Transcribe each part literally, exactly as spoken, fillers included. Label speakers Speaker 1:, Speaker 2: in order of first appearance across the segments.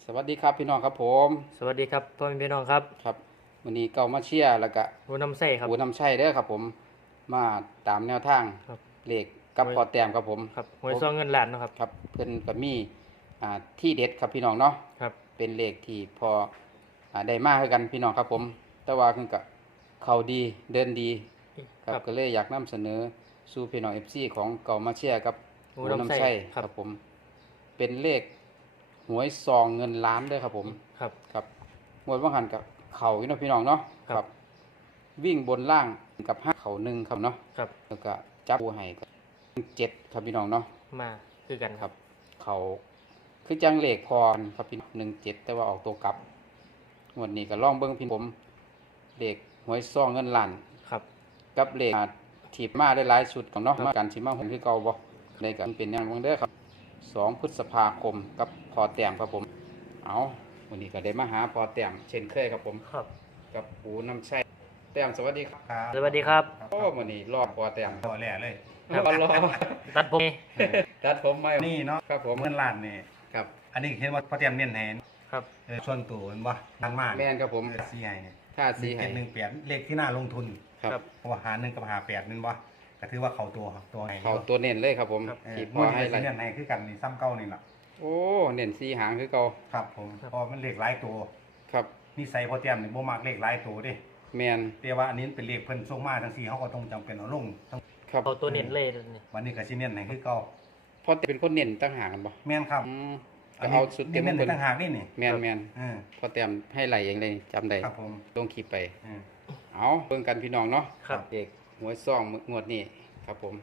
Speaker 1: สวัสดีครับพี่น้องครับผม
Speaker 2: สวัสดีครับพ่อแม่พี่น้องครับ
Speaker 1: ครับวันนี้เก่ามาเชียร์แล้วก็
Speaker 2: หูน้ำใส่ครับ
Speaker 1: อูน้ำชัยเด้อครับผมมาตามแนวทาง
Speaker 2: ครับ
Speaker 1: เลขกับ
Speaker 2: หวย
Speaker 1: พอแต้มครับผม
Speaker 2: ครับหว
Speaker 1: ผม
Speaker 2: ยซองเงินล้านเนาะครับ
Speaker 1: ครับเพิ่นก็มีอ่าที่เด็ดครับพี่น้องเนาะ
Speaker 2: ครับ
Speaker 1: เป็นเลขที่พออ่าได้มาคือกันพี่น้องครับผมแต่ว่าเพิ่นก็เข้าดีเดินดีค
Speaker 2: ครั
Speaker 1: รับก็เลยอยากนำเสนอสู่พี่น้อง เอฟ ซี ของเก่ามาเชียร์กับ
Speaker 2: หู
Speaker 1: อู
Speaker 2: น้ำใส่
Speaker 1: น้ำชัย
Speaker 2: ครับ
Speaker 1: ครับผมเป็นเลขหวยซองเงินล้านเด้อครับผม
Speaker 2: ครับ
Speaker 1: ครับหมดว่าหันกับเข่าอยู่เนาะพี่น้องเนาะ
Speaker 2: ครับ
Speaker 1: วิ่งบนล่างกับห้าเข่าหนึ่งครับเนาะ
Speaker 2: ครับ
Speaker 1: แล้วก็จับปูให้กับเจ็ดครับพี่น้องเนาะ
Speaker 2: มาคือกัน
Speaker 1: ครับเข่าคือจังเลขพรครับพี่หนึ่งเจ็ดแต่ว่าออกตัวกลับงวดนี้ก็ล่องเบิ้งพี่ผมเลขหวยซ่องเงินล้าน
Speaker 2: ครับ
Speaker 1: กับเลขถีบมาได้หลายชุดของเนาะมาการถีบมาผมคือเก่าบ่เลยก็เป็นอย่างบังเด้อครับสองพฤษภาคมกับพอแต้มครับผมเอาวันนี้ก็ได้มาหาพอแต้มเช่นเคยครับผม
Speaker 2: ครับ
Speaker 1: กับปูน้ำใช่แต้มสวัสดีครับ
Speaker 3: ครับ
Speaker 2: สวัสดีครับ
Speaker 1: โอ้วันนี้รอดพอแต้ม
Speaker 3: ต่อแหล่เลย
Speaker 2: ครับ
Speaker 1: รอรอ
Speaker 2: ตัดผม
Speaker 1: ตัดผมไม่
Speaker 3: นี่เนาะ
Speaker 1: ครับผม
Speaker 3: เงินล้านนี่
Speaker 1: ครับ
Speaker 3: อันนี้เห็นว่าพอเตรียมเน้นให้
Speaker 2: ครับ
Speaker 3: เออส่วนตัวเห็นบ่ทันมาก
Speaker 1: แม่นครับผม
Speaker 3: เออสี่ไห้เนี่ย
Speaker 1: ท่าสีให้
Speaker 3: เจ็ดหนึ่งแปดเลขที่น่าลงทุน
Speaker 1: ครับ
Speaker 3: เพราะว่าหาหนึ่งกับหาแปดนั่นบ่ก็ถือว่าเขาตัวตัวไห้
Speaker 1: เขาตัวเน้นเลยครับผม
Speaker 3: เออ
Speaker 1: ที่พ
Speaker 3: งว
Speaker 1: อ
Speaker 3: ด
Speaker 1: ให้
Speaker 3: นี้
Speaker 1: ไร
Speaker 3: ก็สิเน้นให้คือกันนี่ซ้ำเก่านี่ล่ะ
Speaker 1: โอ้เน้นสีหางคือเก่า
Speaker 3: ครับผมเพราะมันเลขหลายตัว
Speaker 1: ครับ
Speaker 3: นิสัยพอเตรียมนี่บ่มักเลขหลายตัวเด้
Speaker 1: แมน
Speaker 3: แต่ว่าอันนี้เป็นเลขเพิ่นส่งมาทั้งสี่เขาก็ต้องจำเป็นเอาลงทั้ง
Speaker 1: ครับ
Speaker 2: เอาตัวเน้นเลยนี่
Speaker 3: วันนี้ก็สิเน้นให้คือเก่า
Speaker 1: พอเป็นคนเน้นตั้งหางกันบ่
Speaker 3: แม่นครับ
Speaker 1: อืม
Speaker 3: อั
Speaker 1: ก็
Speaker 3: นนี้
Speaker 1: เอาสุดเต็ม
Speaker 3: เน้น
Speaker 1: เพิ่น
Speaker 3: ต่างหากนี่นี่
Speaker 1: แมนแมน
Speaker 3: เออ
Speaker 1: พอแต้มให้ไหลเองเลยจำได้
Speaker 3: ครับผม
Speaker 1: ลงคลิปไป
Speaker 3: เออ
Speaker 1: เอาเบิ่งกันพี่น้องเนาะ
Speaker 2: ครับ
Speaker 1: เด็กหวยซ่องงวดนี้ครับผม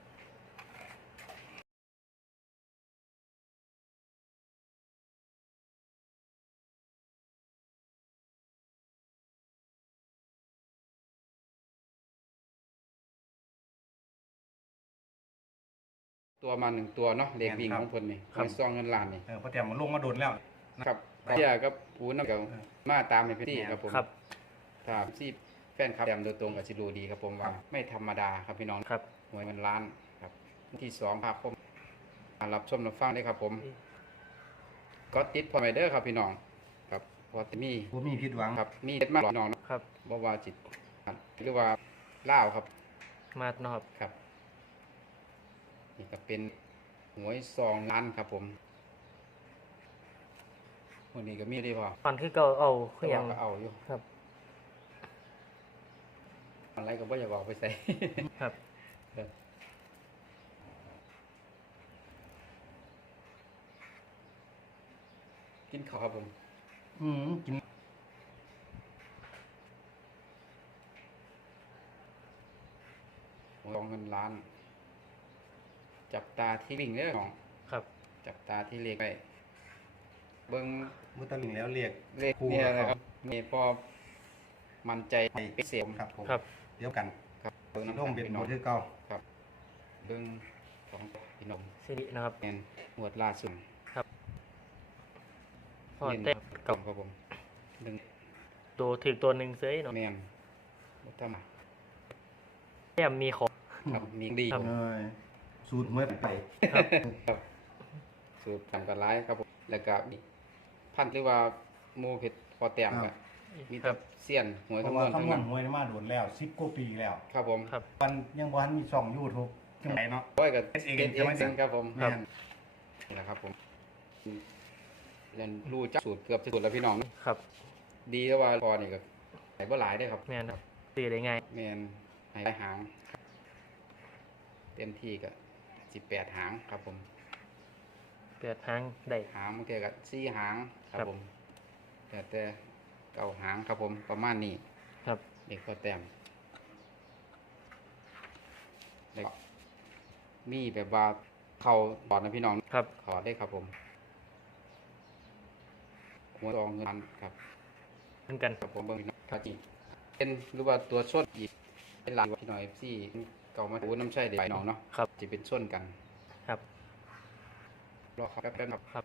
Speaker 1: ตัวมาหนึ่งตัวเนาะเลขวิ่งของเพิ่นนี่หวยซ่องเงินล้านนี่
Speaker 3: เออพอเตรียมมันลงมาโดนแล้ว
Speaker 1: ครับเชียร์กับปูน้ำเก่ามาตามในพื้นที่ครับผม
Speaker 2: ครับ
Speaker 1: ถ้าที่แฟนคลับแดมโดยตรงกับชิรูดีครับผมว่าไม่ธรรมดาครับพี่น้อง
Speaker 2: ครับ
Speaker 1: หวยเงินล้านครับวันที่สองครับผมมารับชมรับฟังได้ครับผมก็ติดพอไมเดอร์ครับพี่น้องครับพอจะมี
Speaker 3: ผมมีผิดหวัง
Speaker 1: ครับมีเด็ดมากพี่น้องเนาะ
Speaker 2: ครับ
Speaker 1: บ่ว่าจิตหรือว่าล่าวครับ
Speaker 2: มาเนาะครับ
Speaker 1: ครับนี่ก็เป็นหวยซองล้านครับผมวันนี้ก็มีได้พอ
Speaker 2: ฟันคือเก่าเอาคื
Speaker 1: แต่
Speaker 2: อหยั
Speaker 1: ว่าง ก็เอาอยู่
Speaker 2: ครับ
Speaker 1: อะไรก็บ่อยากออกไปใส่
Speaker 2: ครับ
Speaker 1: กินข้าวครับผม
Speaker 3: อืมกิน
Speaker 1: ซองเงินล้าน จับตาที่ลิงเด้อน้อง
Speaker 2: ครับ
Speaker 1: จับตาที่เลขไปเบิ้ง
Speaker 3: มุตลิงแล้วเรียก
Speaker 1: เลขเนี่ยนะครับนี่พอมั่นใจเป็นเสียง
Speaker 3: ครับผม
Speaker 2: ครับ
Speaker 3: เดี๋ยวกัน
Speaker 1: ครับเบิ้ง
Speaker 3: ล
Speaker 1: น้ำ
Speaker 3: ง
Speaker 1: ตา
Speaker 3: เป็น
Speaker 1: พี่
Speaker 3: ห
Speaker 1: น้
Speaker 3: ม
Speaker 1: อง
Speaker 3: ดที่เก่า
Speaker 1: ครับเบิ้งของพี่น้อง
Speaker 2: สิรินะครับ
Speaker 1: แมนหวดล่าสุด
Speaker 2: ครับพอ
Speaker 1: เน้น
Speaker 2: เต้ม
Speaker 1: กั
Speaker 2: กั
Speaker 1: บบ ครับผมหนึ่ง
Speaker 2: ตัวถึกตัวหนึ่งเซ้ยเนาะ
Speaker 1: แมนบ่ทำมา
Speaker 2: แต้มมีของ
Speaker 1: ครับมีดี
Speaker 2: ครับ
Speaker 3: เอ้ยสูตรเมื่อไป
Speaker 2: ครับ
Speaker 1: สูตรทำกันร้ายครับผมแล้วก็มีพันธุ์หรือว่าหมูเผ็ดพอแต้มก็มี
Speaker 2: ครั
Speaker 1: แต่
Speaker 2: บ
Speaker 1: เสี้ยนหวย
Speaker 3: เพราะ
Speaker 1: คำน
Speaker 3: ว่าว
Speaker 1: ณทั้ง
Speaker 3: คำนว
Speaker 1: นั้
Speaker 3: ณ
Speaker 1: น
Speaker 3: หวยมาโดนแล้วสิบกว่าปีแล้ว
Speaker 1: ครับผม
Speaker 2: ครับ
Speaker 3: วันยังบ่ทันมีช่อง YouTube จังไดเนาะ
Speaker 1: ร้อยกับ
Speaker 3: เอสเอง
Speaker 1: เอส
Speaker 3: ใช่ไหม
Speaker 1: เองครับผม
Speaker 2: ครับ
Speaker 1: นี่แหละครับผมเรียนรู้จักสูตรเกือบจะสูตรแล้วพี่น้อง
Speaker 2: ครับ
Speaker 1: ดีแล้วว่าพอนี่ก็ใส่บ่หลายได้อครับ
Speaker 2: แม่นครับตีได้ง่าย
Speaker 1: แมนให้ได้หาง เต็มที่ก็สิบแปดหางครับผม
Speaker 2: เปิดทางได้
Speaker 1: หางมันเกี่ยวกับสี่หางครับ
Speaker 2: ครับ
Speaker 1: ผมแต่แต่เก้าหางครับผมประมาณนี้
Speaker 2: ครับ
Speaker 1: เด็กพอแต้มแล้วก็มีแบบว่าเขาตอดนะพี่น้อง
Speaker 2: ครับ
Speaker 1: ขอได้ครับผมหัวซองเงินครับ
Speaker 2: เหมือนกัน
Speaker 1: ครับผมเบิ่งพี่น้องครับจริงเป็นหรือว่าตัวชดอีกเป็นหลักพี่น้องเอฟซีเก่ามาดูน้ำใช่เด็กน้องเนาะ
Speaker 2: ครับ
Speaker 1: จะเป็นส้นกัน
Speaker 2: ครับ
Speaker 1: รอครับแป๊บๆครับ
Speaker 2: ครับ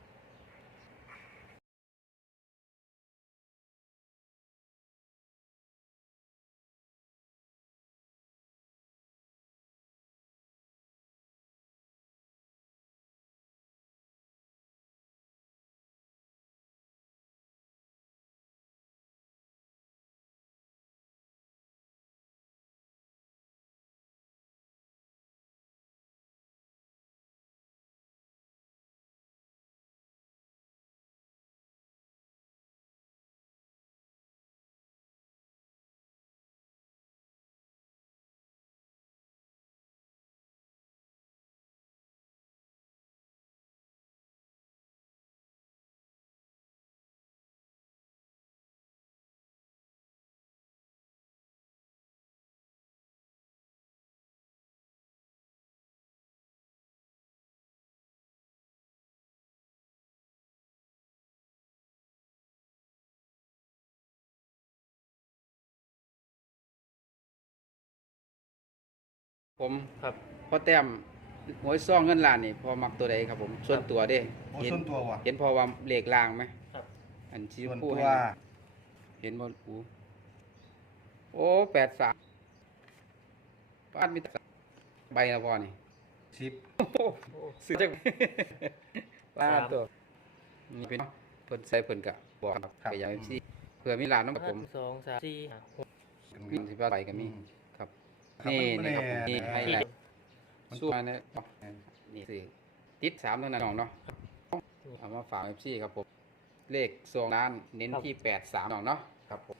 Speaker 1: ผม
Speaker 2: ครับ
Speaker 1: พอแต้มหวยซองเงินล้านนี่พอมักตัวใดครับผมส่วนตัวเด้
Speaker 3: โอ้
Speaker 1: เห็น
Speaker 3: ส่วนตัวว่ะ
Speaker 1: เห็นพอว่าเลขล่างไหม
Speaker 2: ครับ
Speaker 1: อันชี้
Speaker 3: ส่วน
Speaker 1: คู่
Speaker 3: ตัว
Speaker 1: ให้เห็นบ่อูโอ้แปดสามป้านมีแต่ใบละพอนี่
Speaker 3: สิบ
Speaker 1: ซื้อจังป้าตัวนี่เป็นเพิ่นใส่เพิ่นกะบอกครับไปยัง เอฟ ซี เพื่อมีร้านเน้องครับผม
Speaker 2: สองสามสี่ห้าหก
Speaker 1: มีที่ว่าไปก็มีครับ
Speaker 3: ครับ
Speaker 1: นี่
Speaker 3: มัน
Speaker 1: นี่ครับ
Speaker 3: แน่
Speaker 1: นี่
Speaker 3: นะ
Speaker 1: ให้ไลท์สู้มาเนี่ยนี่สิติดสามเท่านั้นน้องเนาะเอามาฝาก เอฟ ซี ครับผมเลขซองร้านเน้นที่แปดสามน้องเนาะครับผม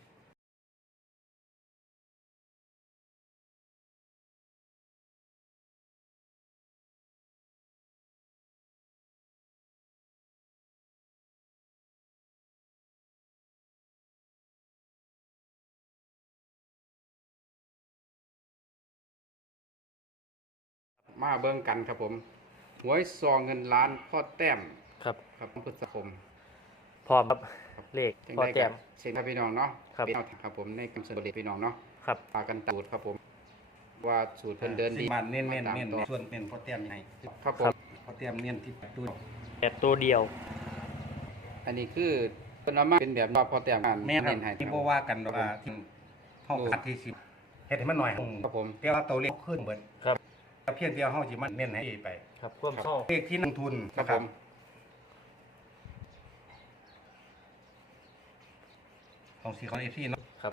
Speaker 1: มาเบิ่งกันครับผมหวยซองเงินล้านพ่อแต้ม
Speaker 2: ครับ
Speaker 1: ครับพฤษภาคม
Speaker 2: พร้อมครับเลข
Speaker 1: จัง
Speaker 2: พอ
Speaker 1: ได้
Speaker 2: แต้
Speaker 1: กับ
Speaker 2: ม
Speaker 1: เช่นครับพี่น้องเนาะ
Speaker 2: ครับ
Speaker 1: เป็นแนวทางครับผมในกำเสนอเด็กพี่น้องเนาะ
Speaker 2: ครับ
Speaker 1: พากันตูดครับผม ว่าสูตรเพิ่นเดินดี
Speaker 3: สิบาทเน้นเน้น
Speaker 1: ตาม
Speaker 3: เน้น
Speaker 1: ต่อ
Speaker 3: ส่วนเน้นพอเตรียมให้
Speaker 1: ครับผ
Speaker 2: ครั
Speaker 1: ม
Speaker 2: บ
Speaker 3: พอเตรียมเน้นที่แปดตัว
Speaker 2: แปดตัวเดียว
Speaker 1: อันนี้คือเพิ่นเอามาเป็นแบบว่าพอแต้มกัน
Speaker 3: แม่ครั
Speaker 1: เน้
Speaker 3: บ
Speaker 1: นให้
Speaker 3: ที่บ่ว่ากันว่าที่ห้องคัดที่สิบเฮ็ดให้มันหน่อย
Speaker 1: ครับผม
Speaker 3: แต่ว่าตัวเลขขึ้นเบิด
Speaker 2: ครับ
Speaker 3: แต่เพียงเดียวเฮาสิมันเน้นให้ไป
Speaker 2: ครับความเข้า
Speaker 3: เลขที่ลงทุน
Speaker 1: ครั
Speaker 3: นะ
Speaker 1: บ
Speaker 3: ค
Speaker 1: ผ
Speaker 3: รับ
Speaker 1: ม
Speaker 3: ของสีของเอฟซีเนาะ
Speaker 2: ครับ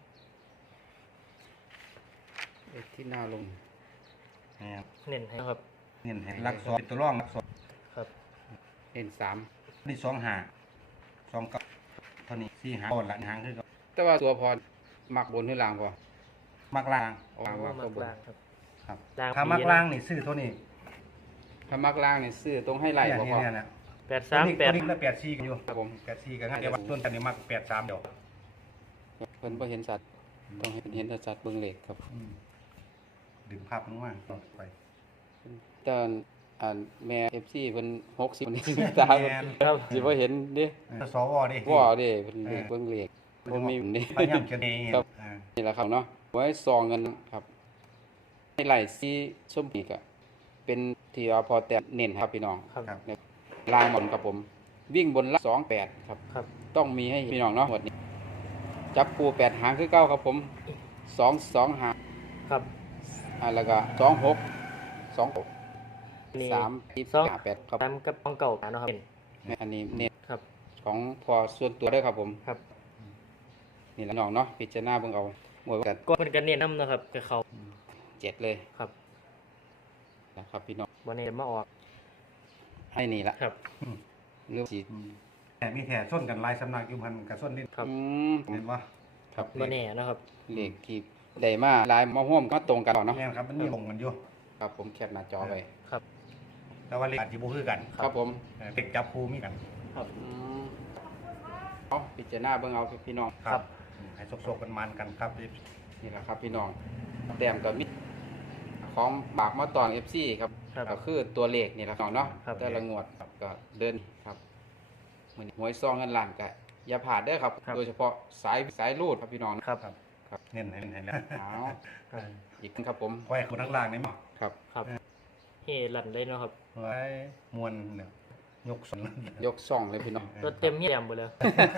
Speaker 1: เลขที่หน้าลง
Speaker 3: เนี่ย
Speaker 2: เน้นให้ครับ
Speaker 3: เน้นให้หลักสองเป็นตัวรองหลักสอง
Speaker 2: ครับ
Speaker 1: เน้นสาม
Speaker 3: นี่สองหาสองเก้าเท่านี้สี่หาอ่อนละหางคือเก่า
Speaker 1: แต่ว่าตัวพอมักบนหรือล่างพอ
Speaker 3: มักลาง
Speaker 1: เอา
Speaker 2: โอ้
Speaker 1: วาง
Speaker 2: มา
Speaker 1: ก็บน
Speaker 2: กลางครับ
Speaker 3: ครับ
Speaker 2: ลาง
Speaker 3: ถ้ามัก
Speaker 2: ปีนะ
Speaker 3: ลางนี่ซื้อเท่านี้
Speaker 1: ถ้ามักล่างนี่ซื้อตรงให้ไหล
Speaker 3: เนี่ย
Speaker 1: บ่
Speaker 3: นี่
Speaker 1: พอ
Speaker 3: เนี่ยนะ
Speaker 2: แปดสามแปด
Speaker 3: ตัวนี้ละแปดสี่กันอยู่
Speaker 1: ครับผม
Speaker 3: แปดสี่กันแต่ว่าต้นกันนี่มักแปดสามเดียว
Speaker 1: เพิ่นบ่เห็นสัตว์ต้องให้เพิ่นเห็นสัตว์เบิ่งเลขครับ
Speaker 3: อืมดึงภาพลงมาต่อไป
Speaker 1: แต่อันแม่ เอฟ ซี เพิ่นหกสิบนี่ตา
Speaker 3: แม
Speaker 1: เพิ่น
Speaker 3: น
Speaker 2: ครับ
Speaker 1: สิบ่เห็นเด้
Speaker 3: สวดิ
Speaker 1: ว่าเอาเด้เพิ่นเลขเบิ่งเลขบ่มีนี่
Speaker 3: พยายามเขียนเอง
Speaker 1: ครับ
Speaker 3: อ่า
Speaker 1: นี่แหละครับเนาะไว้ซองกันครับในไหลซีส้มปีกอะเป็นที่ว่าพอแต่เน้นครับพี่น้อง
Speaker 2: ครับ
Speaker 3: ครับ
Speaker 1: เนี่ยลางหมอนครับผม วิ่งบนละสองแปดครับ
Speaker 2: ครับ
Speaker 1: ต้องมีให้พี่น้องเนาะหมดนี้ จับปูแปดหางคือเก้าครับผมสองสองหาง
Speaker 2: ครับ
Speaker 1: อ่าแล้วก็สองหกสองหก
Speaker 2: นี่
Speaker 1: สามสิบ
Speaker 2: สอง
Speaker 1: ห้าแปดครับ
Speaker 2: ตามกับป้องเก่าเนาะครับ
Speaker 1: อันนี้เน้น
Speaker 2: ครับ
Speaker 1: ของพอส่วนตัวด้วยครับผม
Speaker 2: ครับ
Speaker 1: นี่แหละน้องเนาะพิจารณาเบิ่งเอาหมดกัน
Speaker 2: ก็เป็นการเน้นน้ำนะครับกับเขา
Speaker 1: เจ็ดเลย
Speaker 2: ครับ
Speaker 1: นะครับพี่น้อง
Speaker 2: วันนี้มาออก
Speaker 1: ให้นี่ละ
Speaker 2: ครับ
Speaker 1: เรื่องสี
Speaker 3: อืมแต่มีแถส้นกันลายสำนักอยุพันกับส้นนี่
Speaker 2: ครับ
Speaker 1: อืม
Speaker 3: เห็นว่า
Speaker 1: ครับ
Speaker 2: วันนี้นะครับ
Speaker 1: เลขที่ได้มาลายมาห่วมก็ตรงกันเนาะ
Speaker 3: แม่นครับมันมีลงกันอยู่
Speaker 1: ครับผมแคปหน้าจอไป
Speaker 2: ครับ
Speaker 3: แต่ว่าเลขอาจจะบ่คือกัน
Speaker 1: ครับผม
Speaker 3: เออเลขจับคูมีกัน
Speaker 2: ครับ
Speaker 1: อืมเอาพิจารณาเบิ่งเอาพี่น้อง
Speaker 2: ครับ
Speaker 3: อืมให้โซกๆกันมันกันครับ
Speaker 1: นี่แหละครับพี่น้องแต้มกับมิตรของบากมาตอน เอฟ ซี ครับ
Speaker 2: ครับ
Speaker 1: ก็คือตัวเลขนี่แหละน้องเนาะ
Speaker 2: ครับ
Speaker 1: แต่ละงวดครับก็เดินครับมื้อนี้หวยซองเงินล้านก็อย่าผ่านเด้อครับ
Speaker 2: ครับ
Speaker 1: โดยเฉพาะสายสายรูดครับพี่น้อง
Speaker 2: ครับ
Speaker 3: ครับ
Speaker 1: ครับ
Speaker 3: เน้นให้ให้แล้ว
Speaker 1: เอา
Speaker 2: ครับ
Speaker 1: อีกครั้งครับผม
Speaker 3: ไว้คนข้างล่างนี่มั้ง
Speaker 1: ครับ
Speaker 2: ครับเฮลันได้เนาะครับ
Speaker 3: ไว้มวนเนี่ยยกสน
Speaker 1: ยกซ่องเลยพี่น้อง
Speaker 2: รถเต็มเฮียมหมดเลย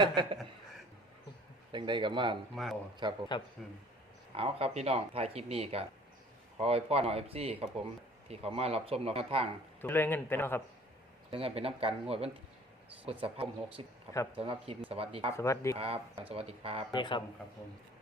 Speaker 1: จังได้กับมาน
Speaker 3: มาก
Speaker 1: ครับผม
Speaker 2: ครับ
Speaker 3: อืม
Speaker 1: เอาครับพี่น้องถ่ายคลิปนี้ก็ขอให้พ่อหน่อย เอฟ ซี ครับผม ที่เขามารับชมรับทาง
Speaker 2: ถูกเลยเงินเป็นเนาะครับ
Speaker 1: ยังไงเป็นน้ำกันงวดวันพุทธภาคมหกสิบ
Speaker 2: ครับ
Speaker 1: สำหรับคลิปนี้สวัสดีครับ
Speaker 2: สวัสดี
Speaker 1: ครับ สวัสดีครับ
Speaker 2: นี่ครับ
Speaker 3: ครับผม